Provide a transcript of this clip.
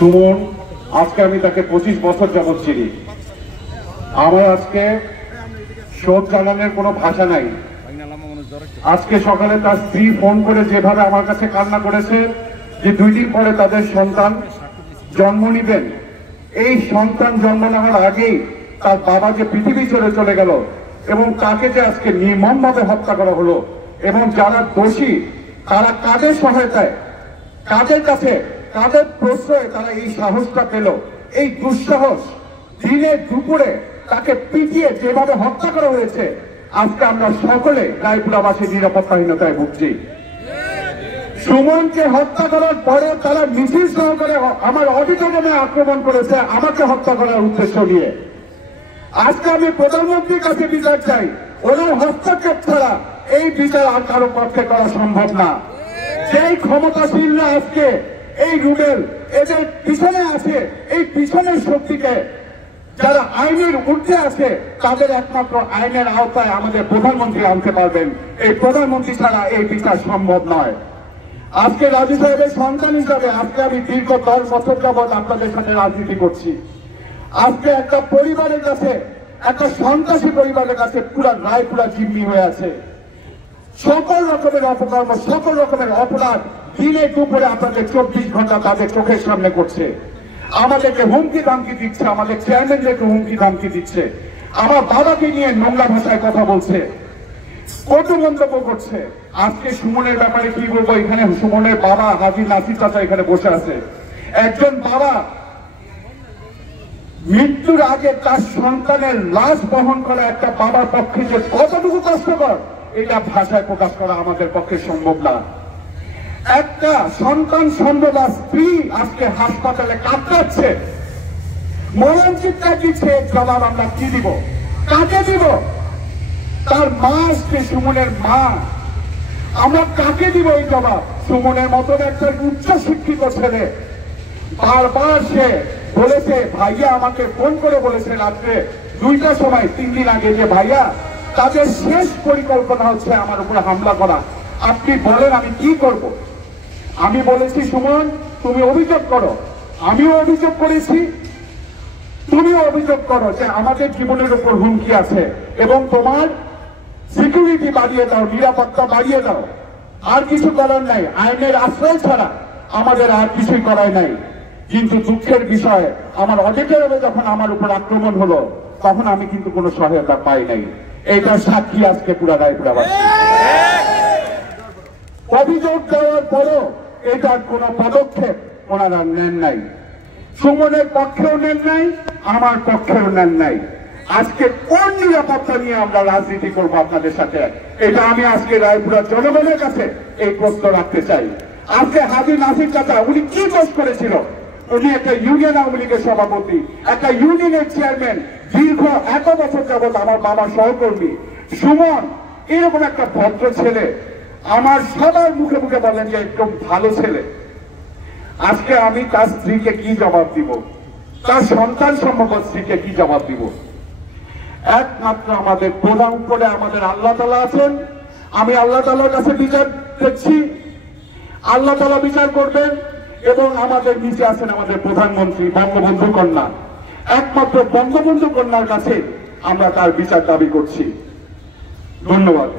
সুমন, আজকে আমি তাকে 25 বছর যাবৎ চিনি। আমার আজকে শোক জানানোর কোনো ভাষা নাই। আজকে সকালে তার স্ত্রী ফোন করে যেভাবে আমার কাছে কান্না করেছে যে 2 দিন পরে তাদের সন্তান জন্ম নিবেন, এই সন্তান জন্ম নেওয়ার আগেই তার বাবা যে পৃথিবী ছেড়ে চলে গেল এবং তাকে যে আজকে নির্মমভাবে হত্যা করা হলো, এবং যারা দোষী তারা কাদের সহায়তায়, কাদের কাছে, কাদের প্রশ্রয়ে তারা এই সাহসটা পেল, এই দুঃসাহস দিনে দুপুরে তাকে পিটিয়ে যেভাবে হত্যা করা হয়েছে, আজকে আমরা সকলে রায়পুরাবাসী নিরাপত্তাহীনতায় ভুগছি। সুমনকে হত্যা করার পরে তারা মিছিল সহকারে আমার অডিটোরিয়ামে আক্রমণ করেছে আমাকে হত্যা করার উদ্দেশ্য নিয়ে। আজকে আমি প্রধানমন্ত্রীর কাছে বিচার চাই, ওনার হস্তক্ষেপ ছাড়া এই বিচার আর কারো পক্ষে করা সম্ভব না। যেই ক্ষমতাশীলরা আজকে এই রুবেল এদের পিছনে আছে, এই পিছনের শক্তিকে যারা আইনের ঊর্ধ্বে আছে তাদের একমাত্র আইনের আওতায় আমাদের প্রধানমন্ত্রী আনতে পারবেন। এই প্রধানমন্ত্রী ছাড়া এই বিচার সম্ভব নয়। আজকে রাজু সাহেবের সন্তান হিসাবে আজকে আমি দীর্ঘ 10 বছর যাবৎ আপনাদের সাথে রাজনীতি করছি। আজকে একটা পরিবারের কাছে, একটা সন্ত্রাসী পরিবারের কাছে পুরা রায়পুরা জিম্মি হয়ে আছে। সকল রকমের অপকর্ম, সকল রকমের অপরাধ দিনে দুপুরে আপনাদের 24 ঘন্টা তাদের চোখের সামনে করছে। আমাদেরকে হুমকি ধামকি দিচ্ছে, আমাদের চেয়ারম্যানদেরকে হুমকি ধামকি দিচ্ছে, আমার বাবাকে নিয়ে নোংরা ভাষায় কথা বলছে, কটু মন্তব্য করছে। আজকে সুমনের ব্যাপারে কি বলবো, এখানে সুমনের বাবা হাজি নাসির চাচা এখানে বসে আছে। একজন বাবা মৃত্যুর আগে তার সন্তানের লাশ বহন করা একটা বাবার পক্ষে যে কতটুকু কষ্টকর, এটা ভাষায় প্রকাশ করা আমাদের পক্ষে সম্ভব না। একটা সন্তান সম্ভবা স্ত্রী আজকে হাসপাতালে কাঁদছে, মরণ চিৎকার দিচ্ছে, জবাব আমরা কি দিব, কাকে দিব? তার মা আজকে সুমনের মা, আমরা কাকে দিব এই জবাব? সুমনের মতন একটা উচ্চ শিক্ষিত ছেলে বারবার সে বলেছে, ভাইয়া আমাকে ফোন করে বলেছে রাত্রে 2টার সময় 3 দিন আগে, যে ভাইয়া তাদের শেষ পরিকল্পনা হচ্ছে আমার উপরে হামলা করা, আপনি বলেন আমি কি করব? আমি বলেছি সুমন তুমি অভিযোগ করো, আমিও অভিযোগ করেছি, তুমিও অভিযোগ করো যে আমাদের জীবনের উপর হুমকি আছে এবং তোমার সিকিউরিটি বাড়িয়ে দাও, নিরাপত্তা বাড়িয়ে দাও। আর কিছু করার নাই, আইনের আশ্রয় ছাড়া আমাদের আর কিছুই করার নাই। কিন্তু দুঃখের বিষয়, আমার অডিটোরিয়ামে যখন আমার উপর আক্রমণ হলো তখন আমি কিন্তু কোনো সহায়তা পাই নাই। এইটার সাক্ষী আজকে পুরা রায়পুরাবাসী। অভিযোগ দেওয়ার পরও এটার কোন পদক্ষেপ ওনারা নেন নাই, সুমনের পক্ষেও নেন নাই, আমার পক্ষেও নেন নাই। আজকে কোন নিরাপত্তা নিয়ে আমরা রাজনীতি করবো আপনাদের সাথে, এটা আমি আজকে রায়পুরা জনগণের কাছে এই প্রশ্ন রাখতে চাই। আজকে হাজি নাসির চাচা উনি কি দোষ করেছিল? উনি একটা ইউনিয়ন আওয়ামী লীগের সভাপতি, একটা ইউনিয়নের চেয়ারম্যান, দীর্ঘ এত বছর যাবৎ আমার বাবার সহকর্মী। সুমন এরকম একটা ভদ্র ছেলে, আমার সবার মুখে মুখে বলেন যে একদম ভালো ছেলে। আজকে আমি তার স্ত্রীকে কি জবাব দিব, তার সন্তান সম্ভব স্ত্রীকে কি জবাব দিব? একমাত্র আমাদের প্রধান উপরে আমাদের আল্লাহ তাআলা আছেন। আমি আল্লাহ তাআলার কাছে বিচার দেখছি, আল্লাহ তাআলা বিচার করবেন, এবং আমাদের নিচে আছেন আমাদের প্রধানমন্ত্রী বঙ্গবন্ধু কন্যা। একমাত্র বঙ্গবন্ধু কন্যার কাছে আমরা তার বিচার দাবি করছি। ধন্যবাদ।